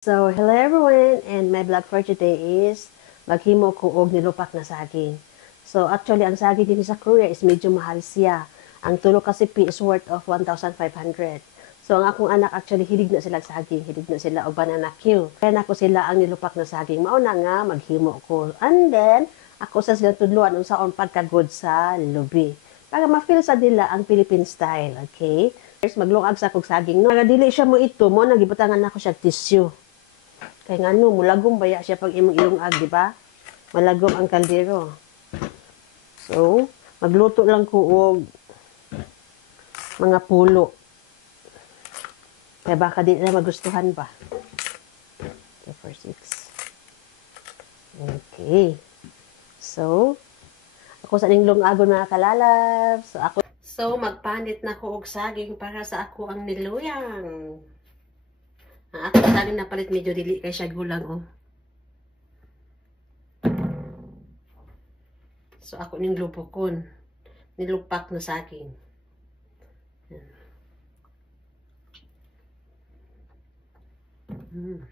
So, hello everyone, and my vlog for today is maghimo ko og nilupak na saging. So, actually, ang saging dito sa Korea is medyo mahal siya. Ang tulo kasi pi is worth of 1,500. So, ang akong anak actually hilig na sila saging, hilig na sila og banana Q. Kaya na ko sila ang nilupak na saging. Mauna nga maghimo ko. And then, ako sa sila tudluan unsaon pagkagod sa lubi. Para ma-feel sa dila ang Philippine style, okay? First, maglungag sa kog saging. No? Dili siya mo ito, mo nagibutangan ako siya tissue. Kay ngano mulagom baya siya pag imong ilungag, di ba? Malagom ang kaldero. So, magluto lang ko og mga pulo. Kaya baka di na magustuhan ba? Okay, for 6. Okay. So, ako sa ning lungagon mga kalalab. So, magpanit na ko og saging para sa ako ang niluyang. Ang ako saging napalit medyo dili kay siya gulang, oh. So, ako ning lupokon. Nilupak na saging. Mm.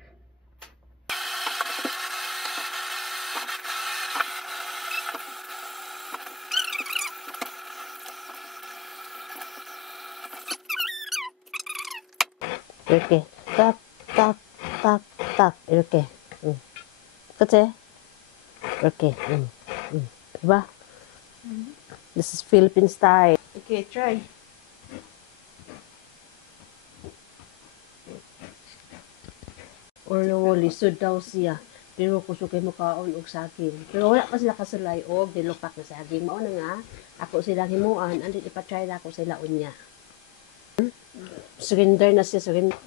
이렇게 딱딱딱딱 이렇게. 그치? 이렇게. diba? This is Philippine style. Okay, try. Or lisod daw siya. Pero kusukay mo kaon og saging. Pero wala pa sila kasulay og nilupak na saging. Mao na nga, ako silang himuan, andit ipatry na ako sila unya. Surrender na siya, surrender.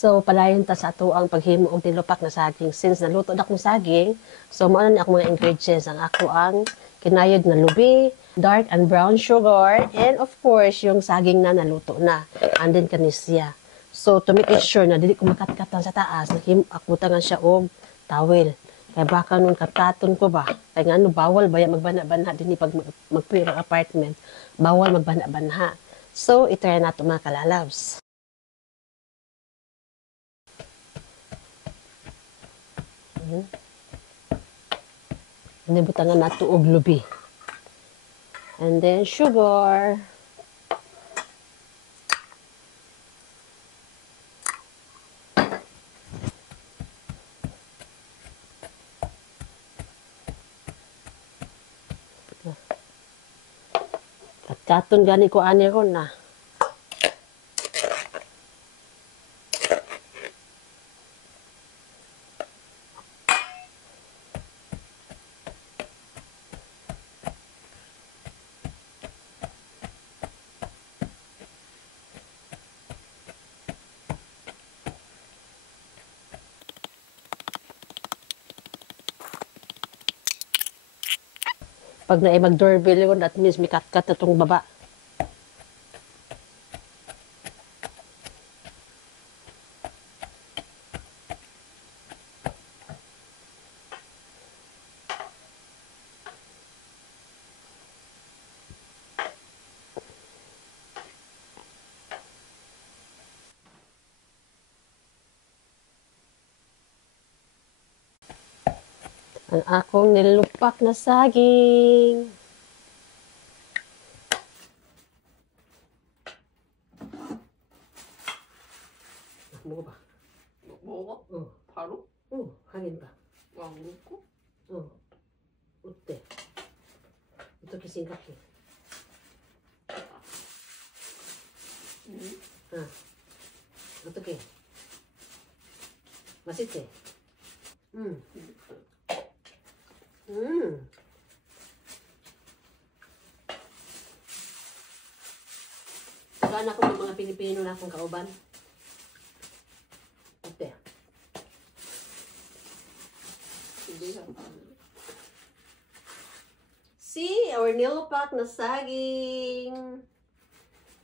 So, palayon ta sa ato ang paghimo og nilupak na saging. Since naluto na akong saging, so mao na ako mga ingredients. Ang ako ang kinayod na lubi, dark and brown sugar, and of course, yung saging na naluto na. And then kanisya. So, to make it sure na dili ko makatkatan sa taas, akutangan siya og towel. Kaya baka nung kataton ko ba, kaya nga ano, bawal ba magbana-banha din pag magpiro apartment. Bawal magbana-banha. So, itry na ito mga kalalabs. Nibutangan nato og lubi. And then sugar. Katon gani ko ani ron na. Pag naay mag-doorbell yun, that means may kat-kat na itong baba. Ang akong nilupak na saging. Ano ba? 먹어? 바로? Hangin ba? 안 먹고? 어때? 어떻게 생각해? 어떻게? 맛있지? Saan ako ng mga Pilipino na akong kauban? Ate. See, our nilupak na saging.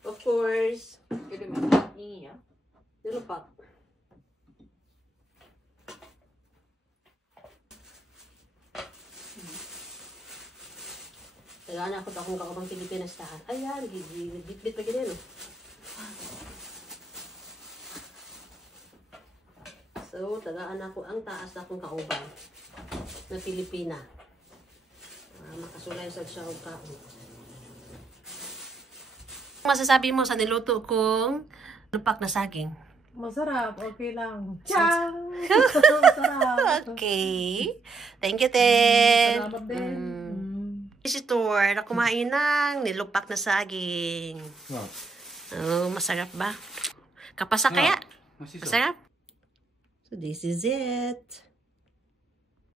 Of course. 이름이 잉이야? nilupak. Tagaan ako akong kaubang Pilipinas tahan. Ayan, bit-bit pa ganyan, no? So, tagaan ako ang taas na akong kaubang na Pilipina. Makasulay sa siya o kaon. Masasabi mo sa niluto kong lupak na saging? Masarap, okay lang. Ciao! Masarap. Okay. Thank you, Ten. Salamat din. Visitor na kumain ng nilupak na saging. Wow. Oh, masarap ba? Kapasa kaya? Masisarap. Masarap? So, this is it.